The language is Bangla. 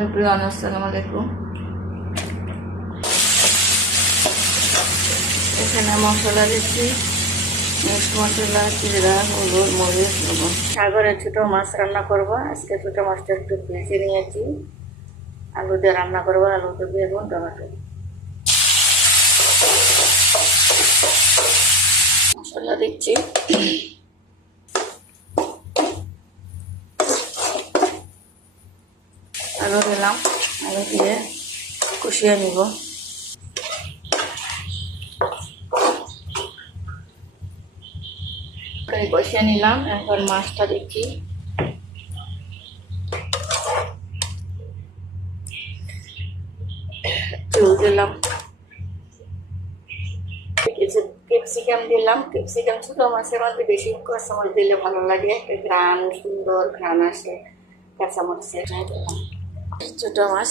এভরিওয়ান, আসসালামু আলাইকুম। এখানে মশলা দিচ্ছি, মিক্স মশলা, জিরা, হলুদ, মরিচ, লবণ। সাগরে ছোটো মাছ রান্না করবো। আজকে ছোটো মাছটা একটু ভেজে নিয়েছি। আলু দিয়ে রান্না করবো, আলু দিয়ে বেগুন, টমেটো। মশলা দিচ্ছি, আলু দিলাম, আলু দিয়ে কষিয়ে নিব। কষিয়ে নিলাম, এখন মাছটা দিচ্ছি। চুল দিলাম, ক্যাপসিকাম দিলাম। ক্যাপসিকাম ছোটো মাছের মধ্যে বেশি কাঁচামরিচ দিলে ভালো লাগে, একটা ঘ্রাণ, সুন্দর ঘ্রাণ আসে কাঁচামরিচের। ছোটো মাছ